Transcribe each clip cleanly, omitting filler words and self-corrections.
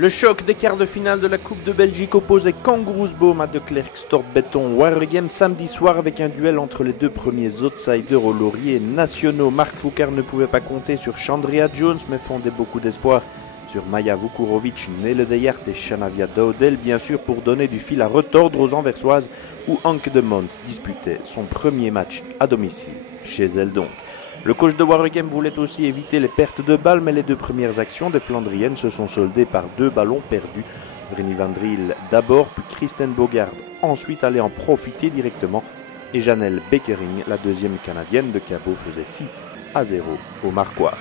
Le choc des quarts de finale de la Coupe de Belgique opposait Kangaroosboom à De Klerk Stortbeton Waregem samedi soir avec un duel entre les deux premiers outsiders aux lauriers nationaux. Marc Foucard ne pouvait pas compter sur Chandria Jones mais fondait beaucoup d'espoir sur Maja Vukurovic, Nele Deyart et Shanavia Daudel, bien sûr pour donner du fil à retordre aux Anversoises où Anke de Mont disputait son premier match à domicile chez elle donc. Le coach de Waregem voulait aussi éviter les pertes de balles, mais les deux premières actions des Flandriennes se sont soldées par 2 ballons perdus. Vreni van Driel d'abord, puis Kristen Bogard ensuite allait en profiter directement. Et Janelle Beckering, la deuxième Canadienne de Cabot, faisait 6-0 au Marquois.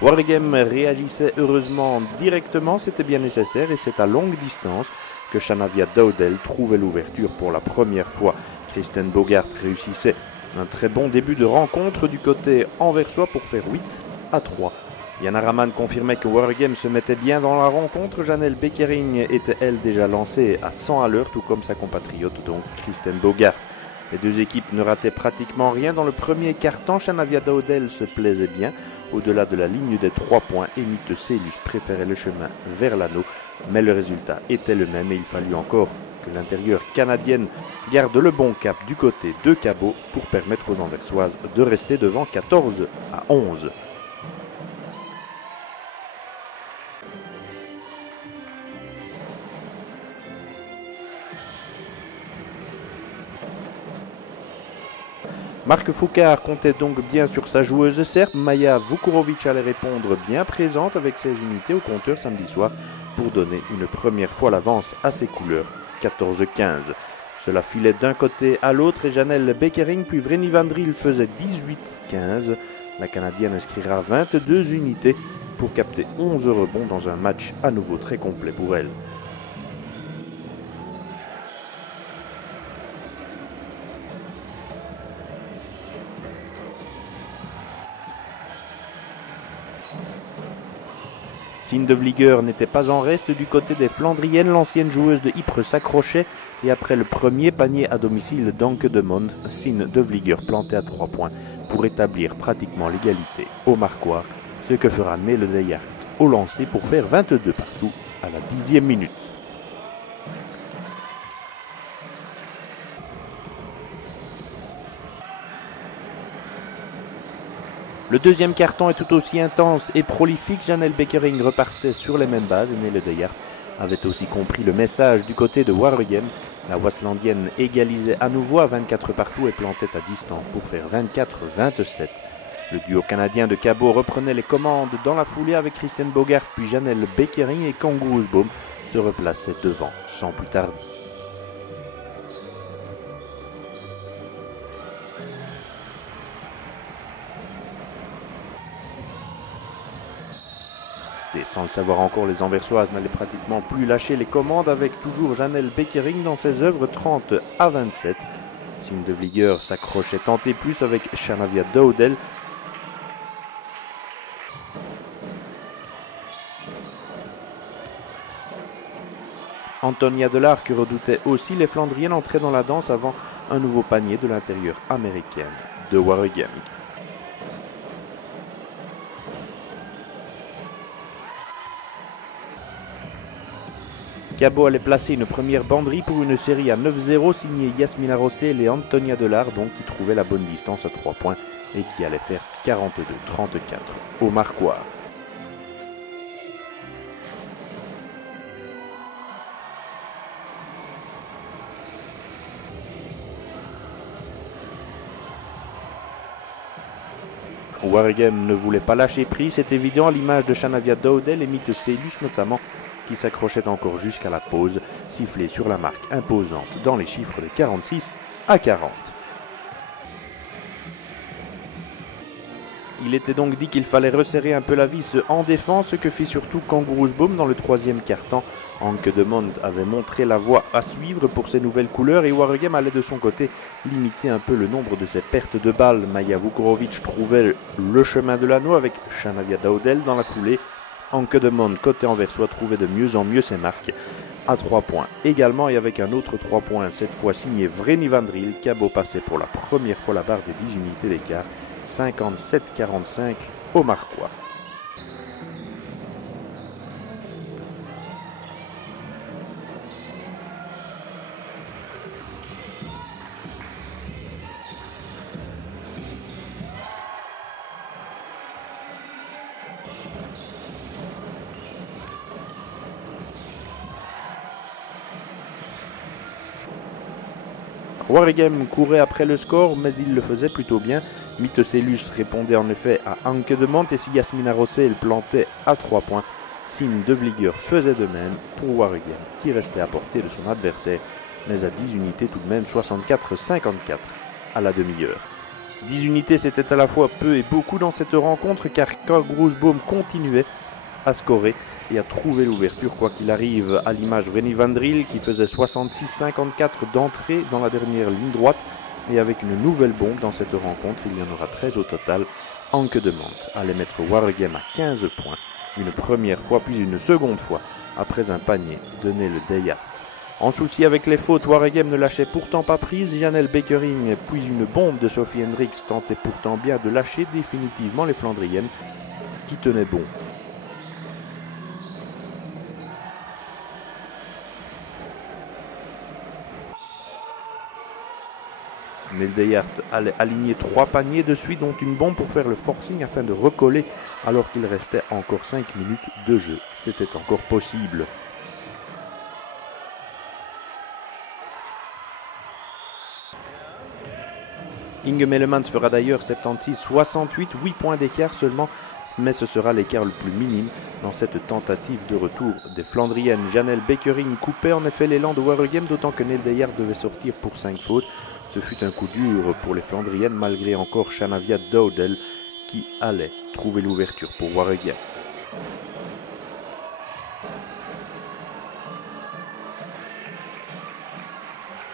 Waregem réagissait heureusement directement, c'était bien nécessaire et c'est à longue distance que Shanavia Daudel trouvait l'ouverture pour la première fois. Kristen Bogart réussissait un très bon début de rencontre du côté anversois pour faire 8-3. Yana Raman confirmait que Waregem se mettait bien dans la rencontre. Janelle Beckering était elle déjà lancée à 100 à l'heure, tout comme sa compatriote donc Kristen Bogart. Les deux équipes ne rataient pratiquement rien dans le premier quart-temps. Shanavia Daudel se plaisait bien. Au-delà de la ligne des 3 points, Emite Célus préférait le chemin vers l'anneau. Mais le résultat était le même et il fallut encore que l'intérieure canadienne garde le bon cap du côté de Cabot pour permettre aux Anversoises de rester devant 14-11. Marc Foucard comptait donc bien sur sa joueuse serbe. Maja Vukurovic allait répondre bien présente avec ses unités au compteur samedi soir pour donner une première fois l'avance à ses couleurs, 14-15. Cela filait d'un côté à l'autre et Janelle Beckering puis Vreni van Driel faisait 18-15. La Canadienne inscrira 22 unités pour capter 11 rebonds dans un match à nouveau très complet pour elle. Signe de Vlieger n'était pas en reste du côté des Flandriennes. L'ancienne joueuse de Ypres s'accrochait et après le premier panier à domicile d'Anke de Mont, Signe de Vlieger plantait à 3 points pour établir pratiquement l'égalité au Marquois, ce que fera Nele Deyart au lancer pour faire 22 partout à la 10e minute. Le deuxième carton est tout aussi intense et prolifique. Janelle Beckering repartait sur les mêmes bases et Nele Deyart avait aussi compris le message du côté de Waregem. La Waslandienne égalisait à nouveau à 24 partout et plantait à distance pour faire 24-27. Le duo canadien de Cabot reprenait les commandes dans la foulée avec Kristen Bogart puis Janelle Beckering et Kangaroosboom se replaçait devant sans plus tarder. Et sans le savoir encore, les Anversoises n'allaient pratiquement plus lâcher les commandes avec toujours Janelle Beckering dans ses œuvres 30-27. Signe de Vlieger s'accrochait tant et plus avec Shanavia Daudel. Antonia Delarc redoutait aussi les Flandriennes entraient dans la danse avant un nouveau panier de l'intérieur américaine de Waregem. Cabot allait placer une première banderie pour une série à 9-0 signée Yasmina Rossel et Antonia Delarc, donc qui trouvait la bonne distance à 3 points et qui allait faire 42-34 au Marquois. Waregem ne voulait pas lâcher prise, c'est évident à l'image de Shanavia Daudel et Emite Célus notamment, qui s'accrochait encore jusqu'à la pause, sifflé sur la marque imposante dans les chiffres de 46-40. Il était donc dit qu'il fallait resserrer un peu la vis en défense, ce que fit surtout Kangaroosboom dans le troisième quart-temps. Anke de Mont avait montré la voie à suivre pour ses nouvelles couleurs et Waregem allait de son côté limiter un peu le nombre de ses pertes de balles. Maja Vukurovic trouvait le chemin de l'anneau avec Shanavia Daudel dans la foulée. Anke de Mont, côté anversois, trouvait de mieux en mieux ses marques. à 3 points également et avec un autre 3 points, cette fois signé Vreni Van Driel qui a beau passer pour la première fois la barre des 10 unités d'écart, 57-45 au Marquois. Waregem courait après le score, mais il le faisait plutôt bien. Mitocellus répondait en effet à Anke de Monte et si Yasmina Rossel plantait à 3 points, Signe de Vlieger faisait de même pour Waregem, qui restait à portée de son adversaire, mais à 10 unités tout de même, 64-54 à la demi-heure. 10 unités, c'était à la fois peu et beaucoup dans cette rencontre, car Groesboom continuait à scorer et à trouver l'ouverture quoi qu'il arrive, à l'image Vreni Van Driel qui faisait 66-54 d'entrée dans la dernière ligne droite et avec une nouvelle bombe dans cette rencontre, il y en aura 13 au total. Anke de Monte allait mettre Waregem à 15 points, une première fois puis une seconde fois après un panier de Nele Deyart. En souci avec les fautes, Waregem ne lâchait pourtant pas prise, Janelle Bekering puis une bombe de Sophie Hendricks tentait pourtant bien de lâcher définitivement les Flandriennes qui tenaient bon. Nele Deyart allait aligner 3 paniers de suite, dont une bombe pour faire le forcing afin de recoller alors qu'il restait encore 5 minutes de jeu. C'était encore possible. Inge Mellemans fera d'ailleurs 76-68, 8 points d'écart seulement, mais ce sera l'écart le plus minime dans cette tentative de retour des Flandriennes. Janelle Bekering coupait en effet l'élan de Waregem, d'autant que Nele Deyart devait sortir pour 5 fautes. Ce fut un coup dur pour les Flandriennes, malgré encore Shanavia Dowdell qui allait trouver l'ouverture pour Waregem.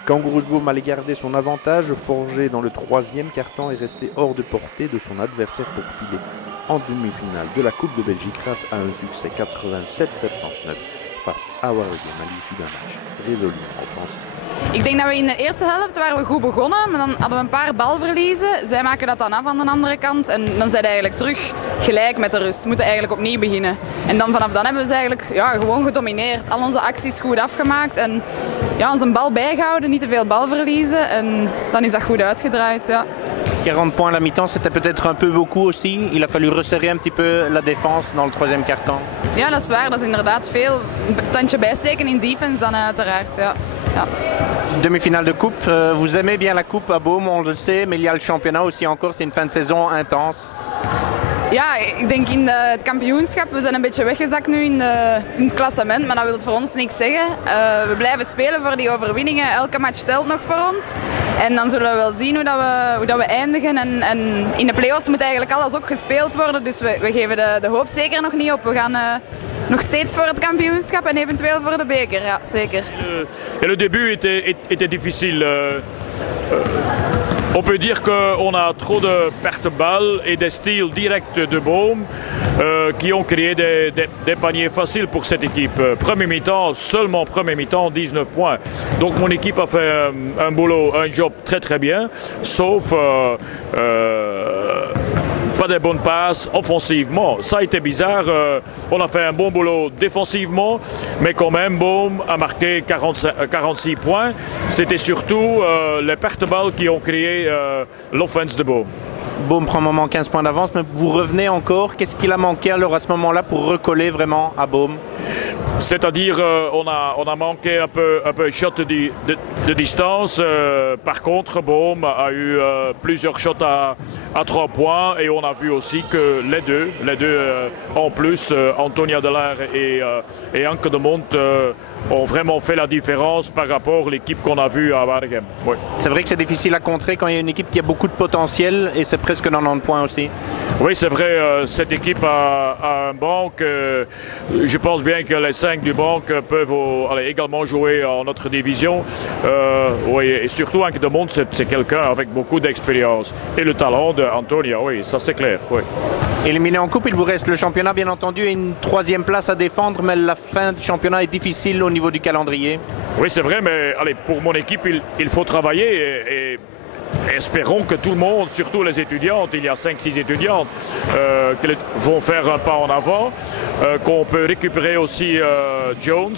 Quand Groesboom allait garder son avantage, Forger dans le 3e quart-temps est resté hors de portée de son adversaire pour filer en demi-finale de la Coupe de Belgique grâce à un succès 87-79 face à Waregem à l'issue d'un match résolument offensif. Ik denk dat we in de eerste helft waren we goed begonnen, maar dan hadden we een paar balverliezen. Zij maken dat dan af aan de andere kant en dan zijn we eigenlijk terug gelijk met de rust. We moeten eigenlijk opnieuw beginnen. En dan vanaf dan hebben we ze eigenlijk gewoon gedomineerd. Al onze acties goed afgemaakt en onze bal bijgehouden, niet te veel bal verliezen. En dan is dat goed uitgedraaid. Ja. 40 points à la mi-temps, c'était peut-être un peu beaucoup aussi. Il a fallu resserrer un petit peu la défense dans le 3e quart-temps. Ja, dat is waar. Dat is inderdaad veel. Een tandje bijsteken in defense dan uiteraard. Ja. Ja. Demi-finale de coupe, vous aimez bien la coupe à Boom, on le sait, mais il y a le championnat aussi encore, c'est une fin de saison intense. Ja, ik denk in het kampioenschap, we zijn een beetje weggezakt nu in het klassement, maar dat wil voor ons niks zeggen. We blijven spelen voor die overwinningen, elke match telt nog voor ons. En dan zullen we wel zien hoe dat we eindigen. En in de play-offs moet eigenlijk alles ook gespeeld worden, dus we geven de hoop zeker nog niet op. We gaan nog steeds voor het kampioenschap en eventueel voor de beker, ja, zeker. Et le début était difficile. On peut dire qu'on a trop de pertes de balles et des styles directs de Boom qui ont créé des paniers faciles pour cette équipe. Premier mi-temps, seulement premier mi-temps, 19 points. Donc mon équipe a fait un job très très bien, sauf pas des bonnes passes offensivement. Ça a été bizarre. On a fait un bon boulot défensivement, mais quand même, Boom a marqué 46 points. C'était surtout les pertes de balles qui ont créé l'offense de Boom. Boom prend un moment 15 points d'avance, mais vous revenez encore. Qu'est-ce qu'il a manqué alors à ce moment-là pour recoller vraiment à Boom? C'est-à-dire, on a manqué un peu de shot de distance. Par contre, Boom a eu plusieurs shots à 3 points et on a vu aussi que les deux en plus, Antonia Delaire et Anke de Monte ont vraiment fait la différence par rapport à l'équipe qu'on a vue à Waregem. Oui. C'est vrai que c'est difficile à contrer quand il y a une équipe qui a beaucoup de potentiel et c'est presque 90 points aussi. Oui, c'est vrai, cette équipe a un banc. Je pense bien que les 5 du banc peuvent également jouer en notre division. Oui, et surtout, Anke de Mont, c'est quelqu'un avec beaucoup d'expérience. Et le talent d'Antonia, oui, ça c'est clair. Oui. Éliminé en coupe, il vous reste le championnat, bien entendu, et une 3e place à défendre, mais la fin du championnat est difficile au niveau du calendrier. Oui, c'est vrai, mais allez, pour mon équipe, il faut travailler et espérons que tout le monde, surtout les étudiantes, il y a 5-6 étudiantes, vont faire un pas en avant, qu'on peut récupérer aussi Jones.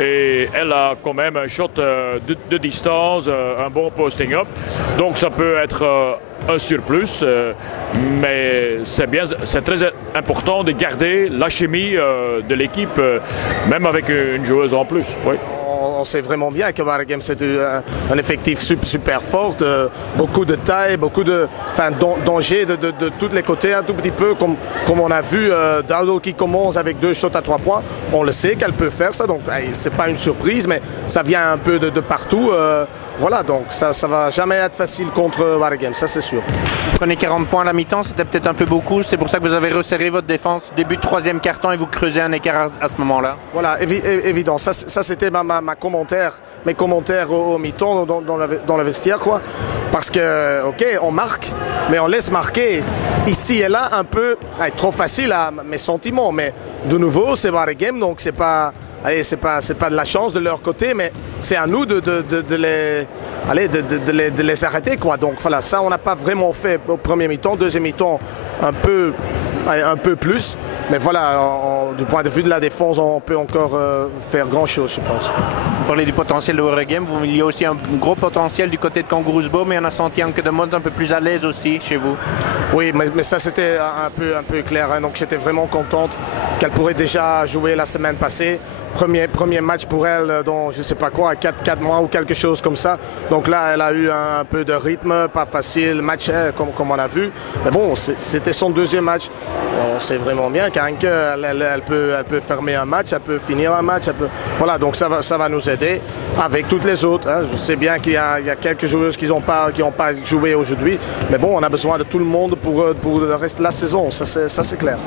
Et elle a quand même un shot de distance, un bon posting up. Donc ça peut être un surplus, mais c'est très important de garder la chimie de l'équipe, même avec une joueuse en plus. Oui. On sait vraiment bien que Waregem c'est un effectif super fort, beaucoup de taille, beaucoup de danger de tous les côtés, un tout petit peu comme on a vu Dowdle qui commence avec 2 shots à 3 points. On le sait qu'elle peut faire ça, donc c'est pas une surprise, mais ça vient un peu de partout. Voilà, donc ça va jamais être facile contre Waregem, ça c'est sûr. Vous prenez 40 points à la mi-temps, c'était peut-être un peu beaucoup, c'est pour ça que vous avez resserré votre défense début de 3e quart-temps et vous creusez un écart à ce moment-là. Voilà, évident, ça c'était mes commentaires au mi-temps dans le vestiaire, quoi. Parce que, ok, on marque, mais on laisse marquer ici et là un peu, trop facile à mes sentiments, mais de nouveau c'est Waregem, donc c'est pas de la chance de leur côté, mais c'est à nous de les arrêter, quoi. Donc voilà, ça on n'a pas vraiment fait au premier mi-temps, deuxième mi-temps un peu plus, mais voilà, du point de vue de la défense, on peut encore faire grand chose, je pense. Vous parlez du potentiel de Waregem, il y a aussi un gros potentiel du côté de Kangaroosbo, mais on a senti Anke de Mont un peu plus à l'aise aussi chez vous. Oui, mais ça c'était un peu clair, hein. Donc j'étais vraiment contente qu'elle pourrait déjà jouer la semaine passée. Premier match pour elle dans, je sais pas quoi, 4 mois ou quelque chose comme ça. Donc là, elle a eu un peu de rythme, pas facile, match comme on a vu. Mais bon, c'était son 2e match. On sait vraiment bien qu'Anke, elle peut fermer un match, elle peut finir un match. Voilà, donc ça va nous aider avec toutes les autres. Hein. Je sais bien qu'il y a quelques joueuses qui n'ont pas joué aujourd'hui. Mais bon, on a besoin de tout le monde pour le reste de la saison, ça c'est clair.